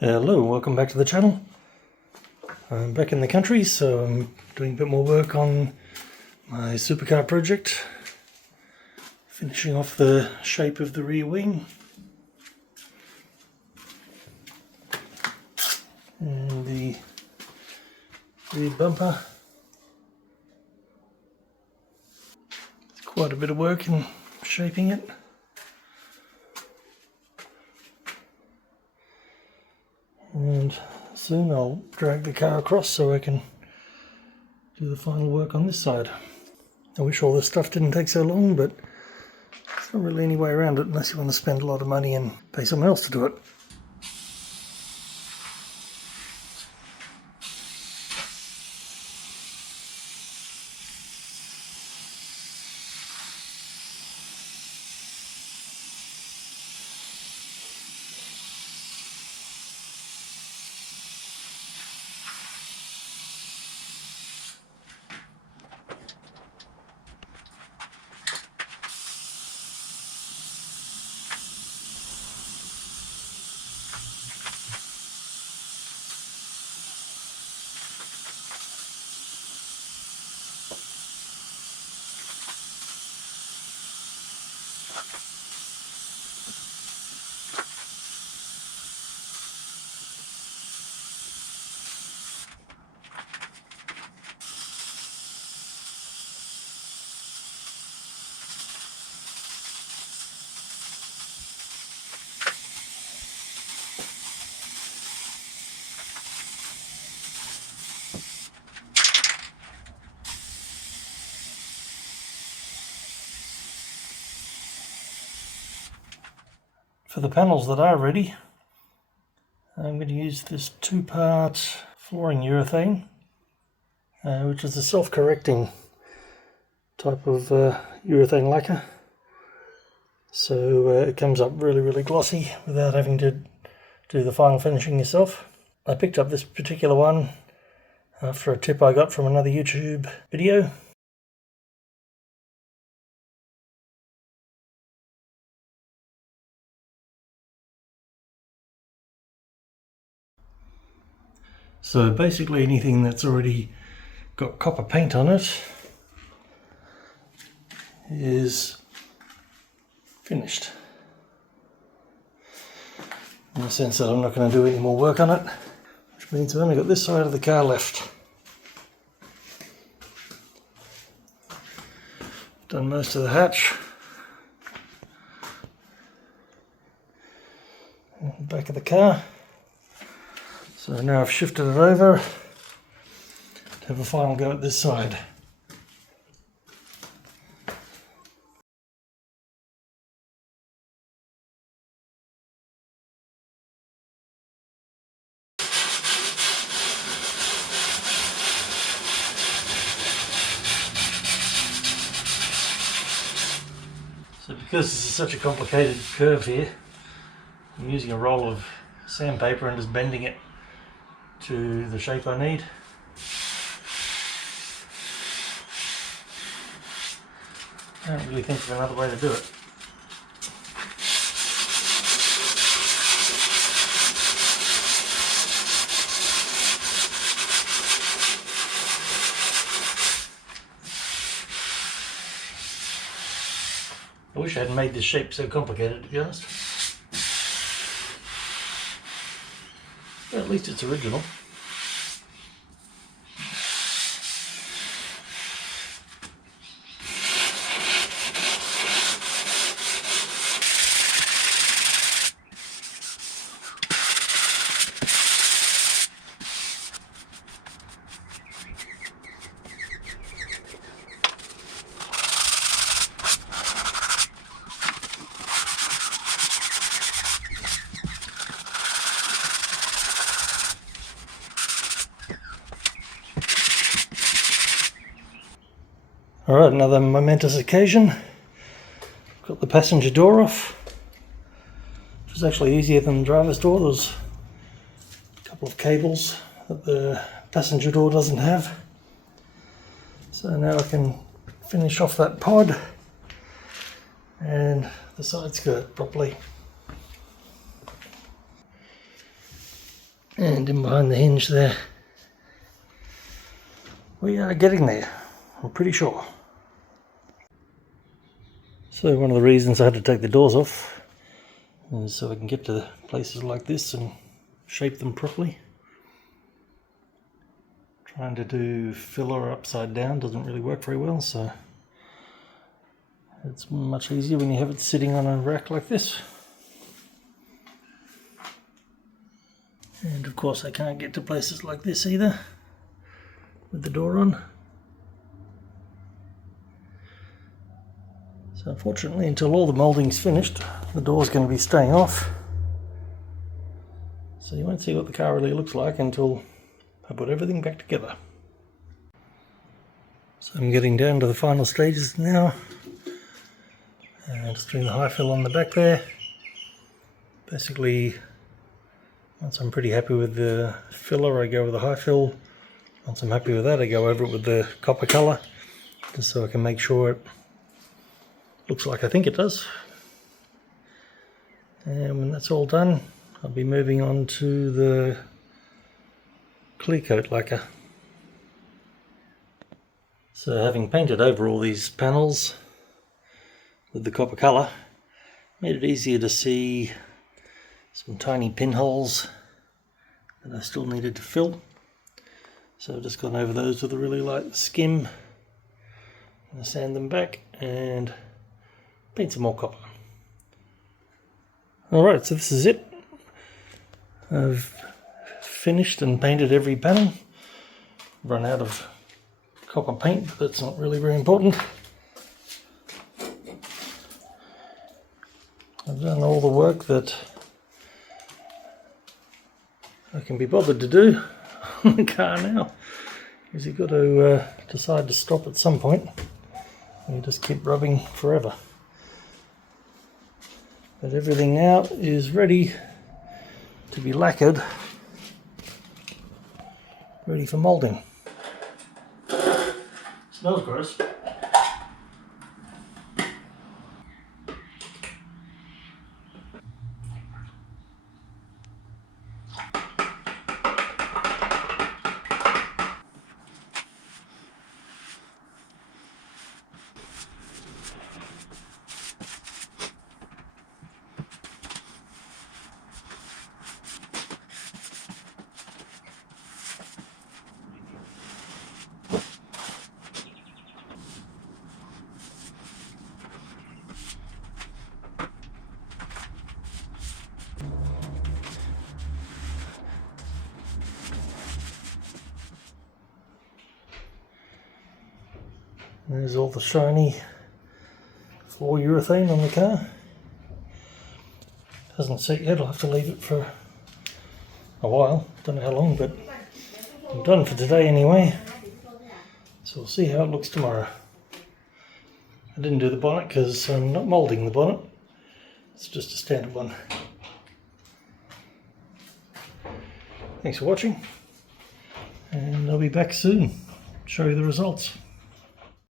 Hello, welcome back to the channel. I'm back in the country, so I'm doing a bit more work on my Supercar project, finishing off the shape of the rear wing and the rear bumper. It's quite a bit of work in shaping it. And soon I'll drag the car across so I can do the final work on this side. I wish all this stuff didn't take so long, but there's not really any way around it unless you want to spend a lot of money and pay someone else to do it. For the panels that are ready, I'm going to use this 2-part flooring urethane, which is a self-correcting type of urethane lacquer. So it comes up really glossy without having to do the final finishing yourself. I picked up this particular one after a tip I got from another YouTube video. So basically anything that's already got copper paint on it is finished. In the sense that I'm not going to do any more work on it, which means I've only got this side of the car left. Done most of the hatch. And the back of the car. So now I've shifted it over to have a final go at this side. So because this is such a complicated curve here, I'm using a roll of sandpaper and just bending it to the shape I need. I don't really think of another way to do it. I wish I hadn't made this shape so complicated, to be honest. But at least it's original. Alright, another momentous occasion. Got the passenger door off, which was actually easier than the driver's door. There's a couple of cables that the passenger door doesn't have. So now I can finish off that pod and the side skirt properly. And in behind the hinge there. We are getting there, I'm pretty sure. So one of the reasons I had to take the doors off is so I can get to places like this and shape them properly. Trying to do filler upside down doesn't really work very well, so it's much easier when you have it sitting on a rack like this. And of course I can't get to places like this either with the door on. So unfortunately, until all the moulding's finished, the door's going to be staying off. So you won't see what the car really looks like until I put everything back together. So I'm getting down to the final stages now. And just doing the high fill on the back there. Basically, once I'm pretty happy with the filler, I go with the high fill. Once I'm happy with that, I go over it with the copper colour, just so I can make sure it looks like I think it does. And when that's all done, I'll be moving on to the clear coat lacquer. So having painted over all these panels with the copper colour, made it easier to see some tiny pinholes that I still needed to fill. So I've just gone over those with a really light skim. I'm going to sand them back and paint some more copper. Alright, so this is it. I've finished and painted every panel. Run out of copper paint, but that's not really very important. I've done all the work that I can be bothered to do on the car now, because you've got to decide to stop at some point, and you just keep rubbing forever. But everything now is ready to be lacquered, ready for moulding. Smells gross. There's all the shiny floor urethane on the car. Hasn't set yet, I'll have to leave it for a while. Don't know how long, but I'm done for today anyway. So we'll see how it looks tomorrow. I didn't do the bonnet because I'm not moulding the bonnet. It's just a standard one. Thanks for watching, and I'll be back soon to show you the results.